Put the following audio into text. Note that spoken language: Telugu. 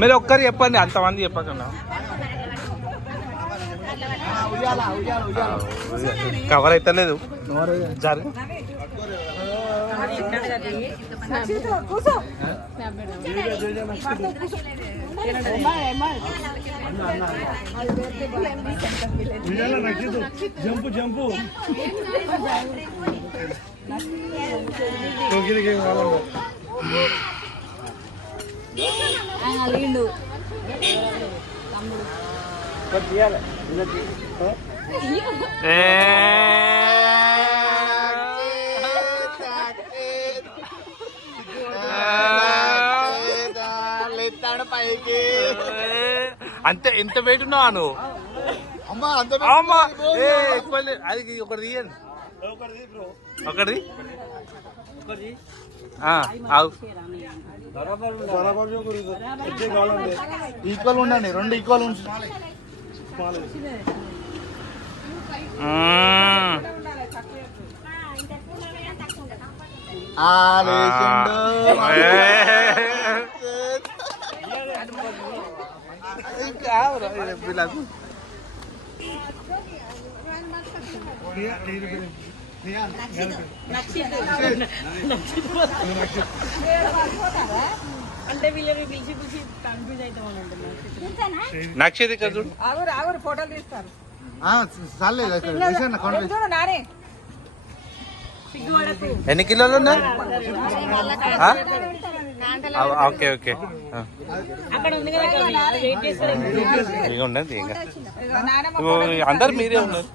మీరు ఒక్కరు చెప్పండి, అంతమంది చెప్పకుండా. కవర్ అయితే లేదు జరుగు. జంపు జంపు అంతే. ఎంత వెయిట్ ఉన్నావా నువ్వు? అమ్మా అది ఒకటి తీయండి, ఒకటి ఈక్వల్ ఉండండి, రెండు ఈక్వల్ ఉంచు. అంటే వీళ్ళని పిలిచి పిలిచి కన్ఫ్యూజ్ అవుతామని నక్షత్ర కదా ఆగురు ఫోటోలు తీస్తారు. ఎన్ని కిలోలు ఉన్నాయి? ఓకే ఓకే ఇక ఉండదు. ఇక అందరు మీరే ఉన్నారు.